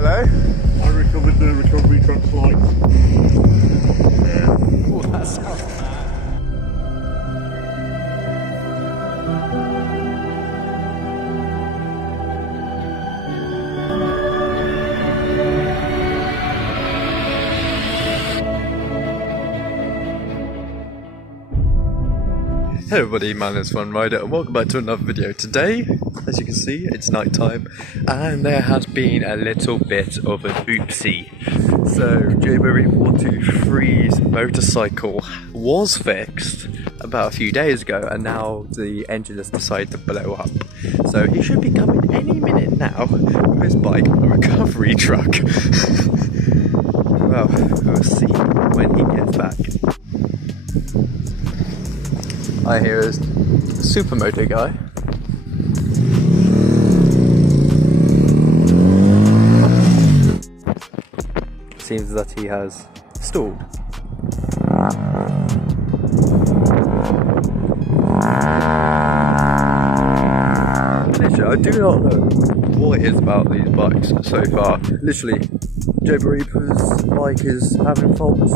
Hello? I recovered the recovery truck flight. Yeah. Oh, that sounds bad. Hey everybody, my name is Funrider and welcome back to another video. Today, as you can see, it's night time and there has been a little bit of an oopsie. So, jbowreaper123's motorcycle was fixed about a few days ago and now the engine has decided to blow up. So he should be coming any minute now with his bike on a recovery truck. Well, we'll see when he gets back. I hear a supermoto guy. Seems that he has stalled. Literally, I do not know what it is about these bikes so far. Literally, Jbowreaper's bike is having faults.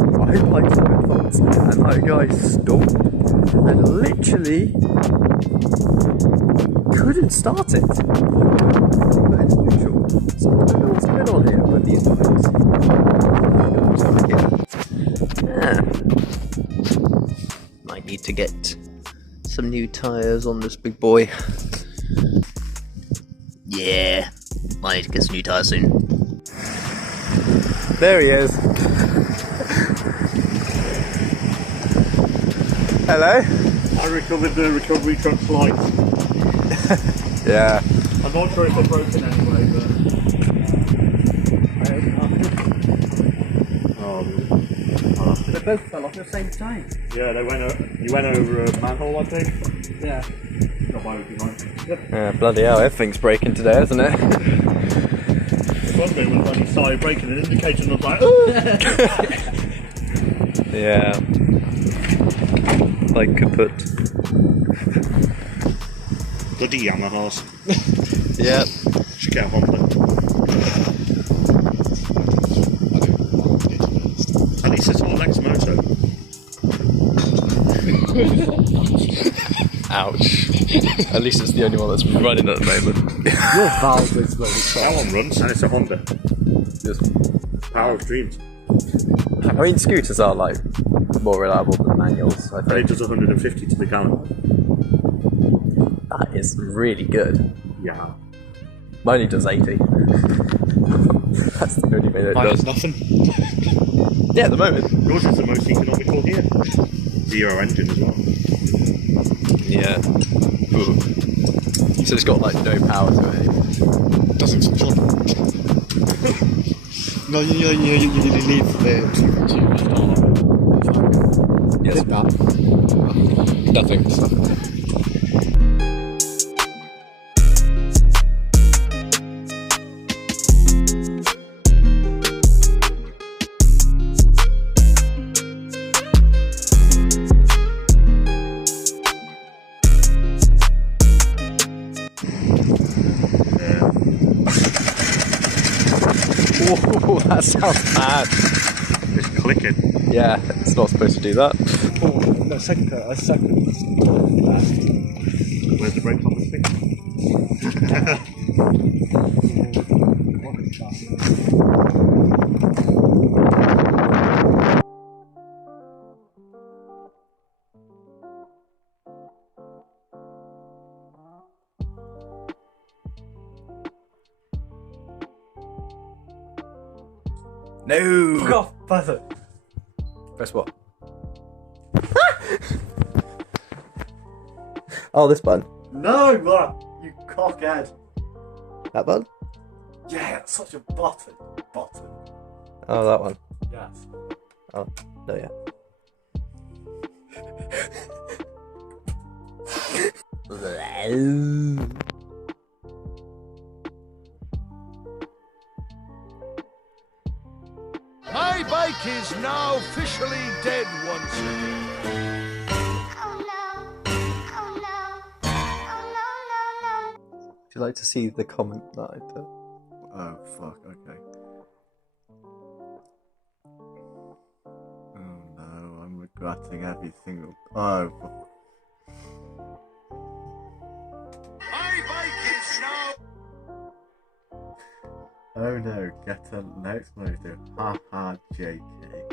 My bike's having faults, and my guy stalled. And literally couldn't start it. But it's neutral. So I don't know what's going on here with these bikes. What's over here? Yeah. Might need to get some new tyres on this big boy. Yeah, might need to get some new tyres soon. There he is. Hello? I recovered the recovery truck flight. Yeah. I'm not sure if they're broken anyway, but... They both fell off at the same time. Yeah, they went you went over a manhole, I think. Yeah. Not my design. Yep. Yeah, bloody hell, everything's breaking today, isn't it? One bit was when he started braking, an indicator was like, oh! Yeah. Like kaput. Bloody Yamahas. Yep. Should get a Honda. At least it's all next moto. Ouch. At least it's the only one that's running at the moment. Your valve is bloody That one runs and it's a Honda. Just, Power of dreams. I mean, scooters are like more reliable than manuals, I And it think. does 150 to the gallon. That is really good. Yeah. Mine only does 80. That's the only bit it Mine does. does nothing. Yeah, at the moment. Yours is the most economical here. Zero engine as well. Yeah. Ooh. So it's got like no power to it. Doesn't switch on. No, you leave the two left arm. Yes. Did that. Nothing. Oh, that sounds bad. It's clicking. Yeah, it's not supposed to do that. Oh, no, second. Where's the brakes on this thing? No! Fuck off, buzzer. Press what? Oh, this button. No, man, you cockhead. That button? Yeah, it's such a button. Button. Oh, that one. Yes. Oh, no, yeah. My bike is now officially dead once again. Would you like to see the comment that I put? Oh fuck, okay. Oh no, I'm regretting every single. Oh fuck. My bike is now. Oh no, get a next motor. Haha, JK.